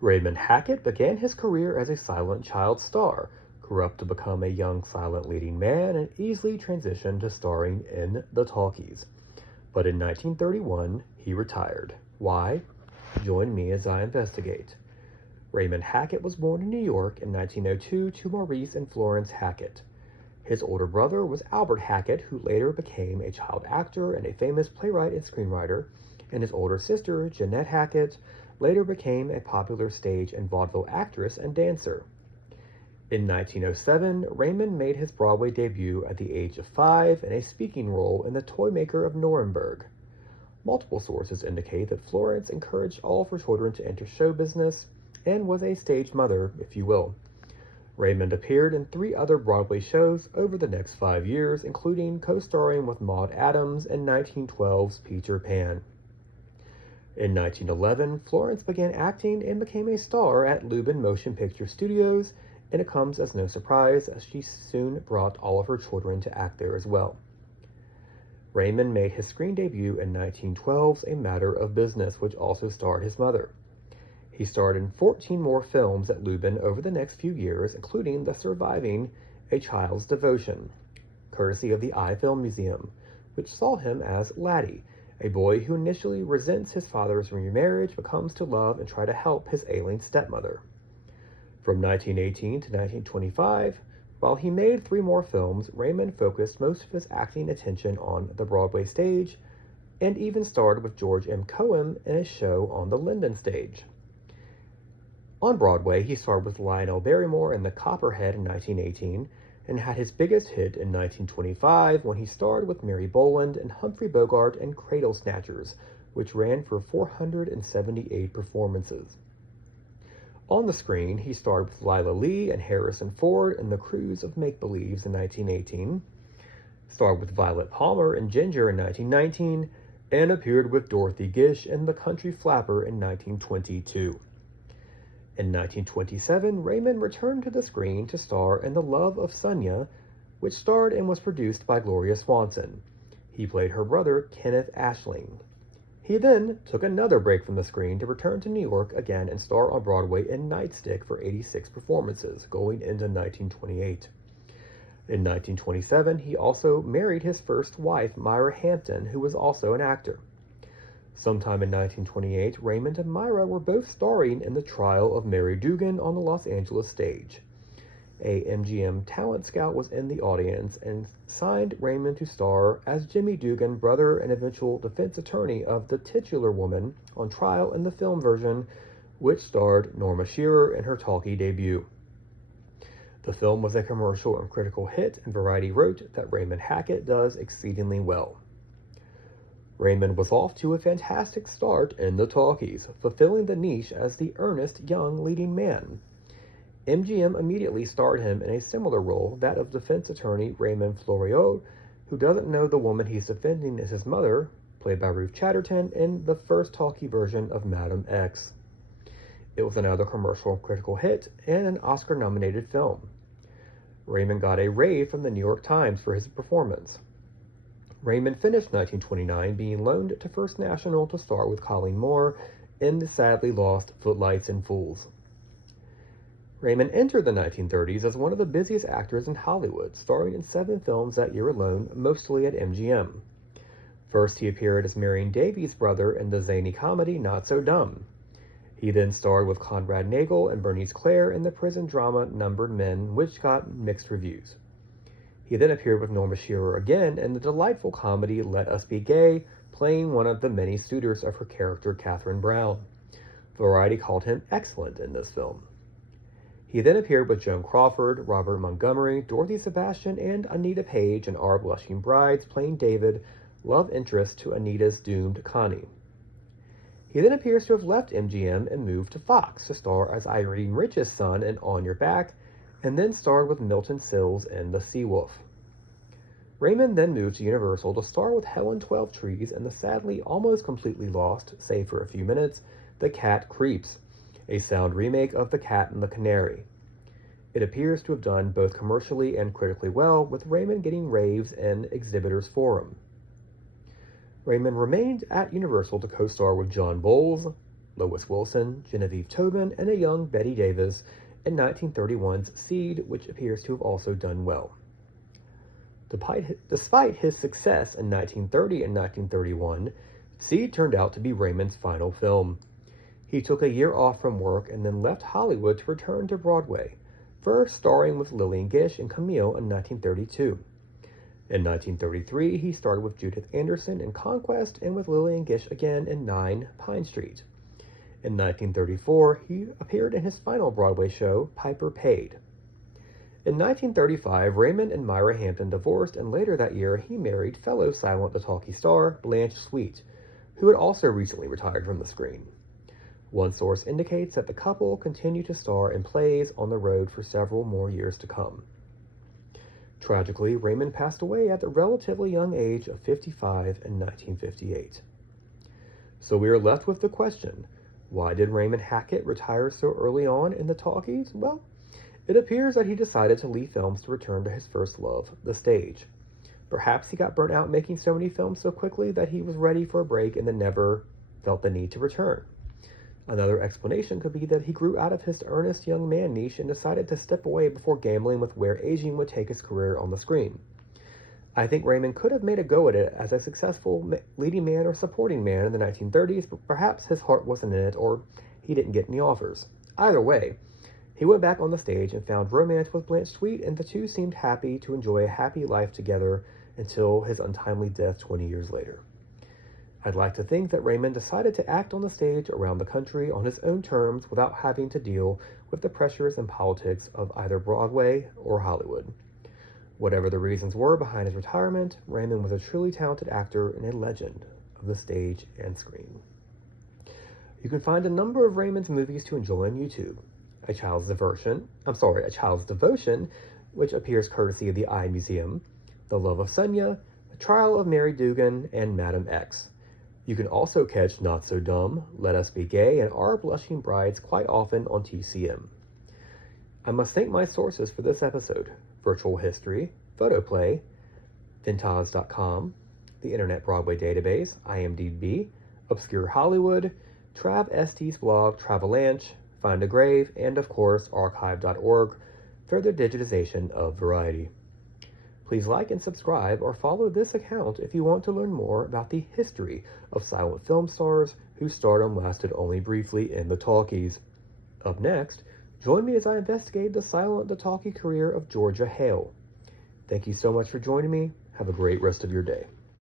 Raymond Hackett began his career as a silent child star, grew up to become a young silent leading man, and easily transitioned to starring in the Talkies. But in 1931, he retired. Why? Join me as I investigate. Raymond Hackett was born in New York in 1902 to Maurice and Florence Hackett. His older brother was Albert Hackett, who later became a child actor and a famous playwright and screenwriter, and his older sister, Jeanette Hackett, later became a popular stage and vaudeville actress and dancer. In 1907, Raymond made his Broadway debut at the age of 5 in a speaking role in The Toymaker of Nuremberg. Multiple sources indicate that Florence encouraged all of her children to enter show business and was a stage mother, if you will. Raymond appeared in 3 other Broadway shows over the next 5 years, including co-starring with Maude Adams in 1912's Peter Pan. In 1911, Florence began acting and became a star at Lubin Motion Picture Studios, and it comes as no surprise as she soon brought all of her children to act there as well. Raymond made his screen debut in 1912's A Matter of Business, which also starred his mother. He starred in 14 more films at Lubin over the next few years, including the surviving A Child's Devotion, courtesy of the Eye Film Museum, which saw him as Laddie, a boy who initially resents his father's remarriage but comes to love and try to help his ailing stepmother. From 1918 to 1925, while he made 3 more films, Raymond focused most of his acting attention on the Broadway stage and even starred with George M. Cohan in a show on the Linden stage. On Broadway, he starred with Lionel Barrymore in The Copperhead in 1918 and had his biggest hit in 1925 when he starred with Mary Boland and Humphrey Bogart in Cradle Snatchers, which ran for 478 performances. On the screen, he starred with Lila Lee and Harrison Ford in The Cruise of Make-Believes in 1918, starred with Violet Palmer in Ginger in 1919, and appeared with Dorothy Gish in The Country Flapper in 1922. In 1927, Raymond returned to the screen to star in The Love of Sonia, which starred and was produced by Gloria Swanson. He played her brother, Kenneth Ashling. He then took another break from the screen to return to New York again and star on Broadway in Nightstick for 86 performances, going into 1928. In 1927, he also married his first wife, Myra Hampton, who was also an actor. Sometime in 1928, Raymond and Myra were both starring in The Trial of Mary Dugan on the Los Angeles stage. A MGM talent scout was in the audience and signed Raymond to star as Jimmy Dugan, brother and eventual defense attorney of the titular woman on trial in the film version, which starred Norma Shearer in her Talkie debut. The film was a commercial and critical hit, and Variety wrote that Raymond Hackett does exceedingly well. Raymond was off to a fantastic start in the Talkies, fulfilling the niche as the earnest young leading man. MGM immediately starred him in a similar role, that of defense attorney Raymond Floriot, who doesn't know the woman he's defending is his mother, played by Ruth Chatterton, in the first Talkie version of Madam X. It was another commercial and critical hit and an Oscar-nominated film. Raymond got a rave from the New York Times for his performance. Raymond finished 1929 being loaned to First National to star with Colleen Moore in the sadly lost Footlights and Fools. Raymond entered the 1930s as one of the busiest actors in Hollywood, starring in 7 films that year alone, mostly at MGM. First, he appeared as Marion Davies' brother in the zany comedy Not So Dumb. He then starred with Conrad Nagel and Bernice Clare in the prison drama Numbered Men, which got mixed reviews. He then appeared with Norma Shearer again in the delightful comedy Let Us Be Gay, playing one of the many suitors of her character Catherine Brown. Variety called him excellent in this film. He then appeared with Joan Crawford, Robert Montgomery, Dorothy Sebastian, and Anita Page in Our Blushing Brides, playing David, love interest to Anita's doomed Connie. He then appears to have left MGM and moved to Fox to star as Irene Rich's son in On Your Back, and then starred with Milton Sills in The Seawolf. Raymond then moved to Universal to star with Helen Twelvetrees in the sadly almost completely lost, save for a few minutes, The Cat Creeps, a sound remake of The Cat and the Canary. It appears to have done both commercially and critically well, with Raymond getting raves in Exhibitors Forum. Raymond remained at Universal to co-star with John Bowles, Lois Wilson, Genevieve Tobin, and a young Betty Davis in 1931's Seed, which appears to have also done well. Despite his success in 1930 and 1931, Seed turned out to be Raymond's final film. He took a year off from work and then left Hollywood to return to Broadway, first starring with Lillian Gish in Camille in 1932. In 1933, he starred with Judith Anderson in Conquest and with Lillian Gish again in 9 Pine Street. In 1934, he appeared in his final Broadway show, Piper Paid. In 1935, Raymond and Myra Hampton divorced, and later that year, he married fellow Silent the Talkie star Blanche Sweet, who had also recently retired from the screen. One source indicates that the couple continued to star in plays on the road for several more years to come. Tragically, Raymond passed away at the relatively young age of 55 in 1958. So we are left with the question, why did Raymond Hackett retire so early on in the talkies? Well, it appears that he decided to leave films to return to his first love, the stage. Perhaps he got burnt out making so many films so quickly that he was ready for a break and then never felt the need to return. Another explanation could be that he grew out of his earnest young man niche and decided to step away before gambling with where aging would take his career on the screen. I think Raymond could have made a go at it as a successful leading man or supporting man in the 1930s, but perhaps his heart wasn't in it or he didn't get any offers. Either way, he went back on the stage and found romance with Blanche Sweet, and the two seemed happy to enjoy a happy life together until his untimely death 20 years later. I'd like to think that Raymond decided to act on the stage around the country on his own terms without having to deal with the pressures and politics of either Broadway or Hollywood. Whatever the reasons were behind his retirement, Raymond was a truly talented actor and a legend of the stage and screen. You can find a number of Raymond's movies to enjoy on YouTube. A Child's Devotion, which appears courtesy of the Eye Museum, The Love of Sonia, The Trial of Mary Dugan, and Madam X. You can also catch Not So Dumb, Let Us Be Gay, and Our Blushing Brides quite often on TCM. I must thank my sources for this episode: Virtual History, Photoplay, Vintaz.com, the Internet Broadway Database, IMDb, Obscure Hollywood, Trav ST's blog, Travelanche, Find a Grave, and of course, archive.org, further digitization of variety. Please like and subscribe or follow this account if you want to learn more about the history of silent film stars whose stardom lasted only briefly in the talkies. Up next, join me as I investigate the silent the talkie career of Georgia Hale. Thank you so much for joining me. Have a great rest of your day.